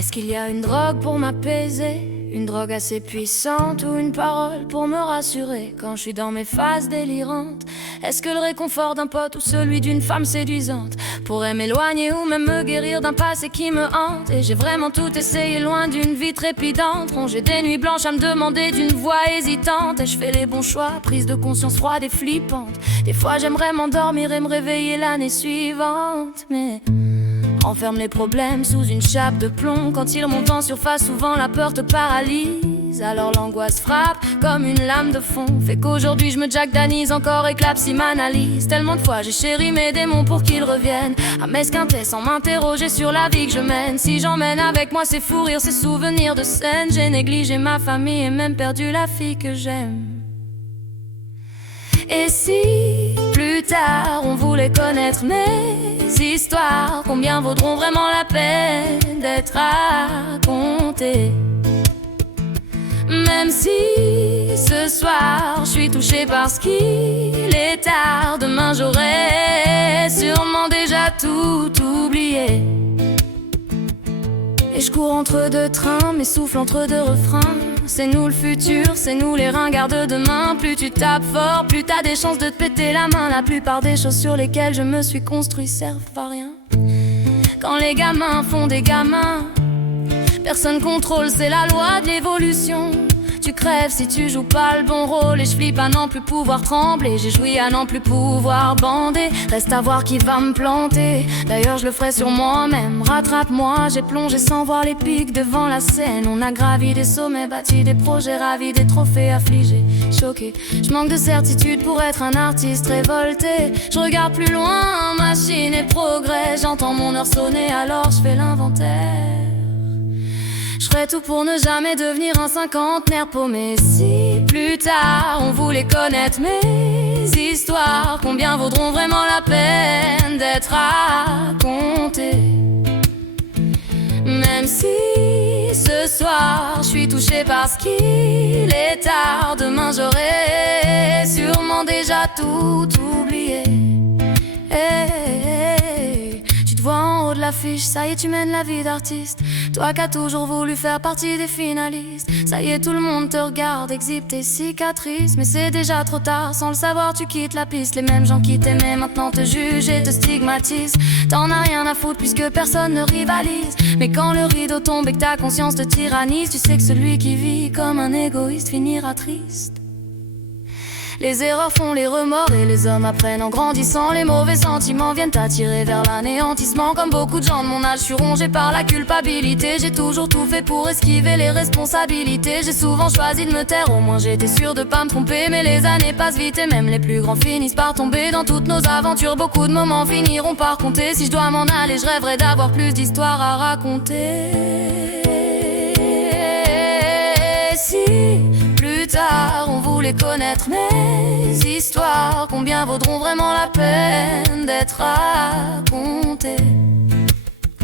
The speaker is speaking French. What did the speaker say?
Est-ce qu'il y a une drogue pour m'apaiser? Une drogue assez puissante ou une parole pour me rassurer quand je suis dans mes phases délirantes? Est-ce que le réconfort d'un pote ou celui d'une femme séduisante pourrait m'éloigner ou même me guérir d'un passé qui me hante? Et j'ai vraiment tout essayé loin d'une vie trépidante, rongé des nuits blanches à me demander d'une voix hésitante. Et je fais les bons choix, prise de conscience froide et flippante. Des fois j'aimerais m'endormir et me réveiller l'année suivante, mais enferme les problèmes sous une chape de plomb. Quand ils remontent en surface, souvent la peur te paralyse. Alors l'angoisse frappe comme une lame de fond, fait qu'aujourd'hui je me Jack Daniels encore et clap si m'analyse. Tellement de fois j'ai chéri mes démons pour qu'ils reviennent à m'esquinter sans m'interroger sur la vie que je mène. Si j'emmène avec moi ces fous rires, ces souvenirs de scène, j'ai négligé ma famille et même perdu la fille que j'aime. Et si plus tard on voulait connaître mes histoires, combien vaudront vraiment la peine d'être racontées? Même si ce soir je suis touchée parce qu'il est tard, demain j'aurai sûrement déjà tout oublié. Et je cours entre deux trains, m'essouffle entre deux refrains. C'est nous le futur, c'est nous les ringards de demain. Plus tu tapes fort, plus t'as des chances de te péter la main. La plupart des choses sur lesquelles je me suis construit servent à rien. Quand les gamins font des gamins, personne contrôle, c'est la loi de l'évolution. Tu crèves si tu joues pas le bon rôle. Et je flippe à n'en plus pouvoir trembler, j'ai joui à n'en plus pouvoir bander. Reste à voir qui va me planter, d'ailleurs je le ferai sur moi-même. Rattrape-moi, j'ai plongé sans voir les pics devant la scène. On a gravi des sommets, bâti des projets, ravi des trophées, affligés, choqués. Je manque de certitude pour être un artiste révolté. Je regarde plus loin, machine et progrès. J'entends mon heure sonner, alors je fais l'inventaire. Je ferais tout pour ne jamais devenir un cinquantenaire paumé. Si plus tard on voulait connaître mes histoires, combien vaudront vraiment la peine d'être racontées? Même si ce soir je suis touchée parce qu'il est tard, demain j'aurai sûrement déjà tout oublié. Tu te vois en haut de l'affiche, ça y est tu mènes la vie d'artiste. Toi qui as toujours voulu faire partie des finalistes, ça y est tout le monde te regarde, exhibe tes cicatrices. Mais c'est déjà trop tard, sans le savoir tu quittes la piste. Les mêmes gens qui t'aimaient maintenant te jugent et te stigmatisent. T'en as rien à foutre puisque personne ne rivalise. Mais quand le rideau tombe et que ta conscience te tyrannise, tu sais que celui qui vit comme un égoïste finira triste. Les erreurs font les remords et les hommes apprennent en grandissant. Les mauvais sentiments viennent t'attirer vers l'anéantissement. Comme beaucoup de gens de mon âge, je suis rongé par la culpabilité. J'ai toujours tout fait pour esquiver les responsabilités. J'ai souvent choisi de me taire, au moins j'étais sûr de pas me tromper. Mais les années passent vite et même les plus grands finissent par tomber. Dans toutes nos aventures, beaucoup de moments finiront par compter. Si je dois m'en aller, je rêverais d'avoir plus d'histoires à raconter. Si plus tard on voulait connaître mes histoires, combien vaudront vraiment la peine d'être racontées?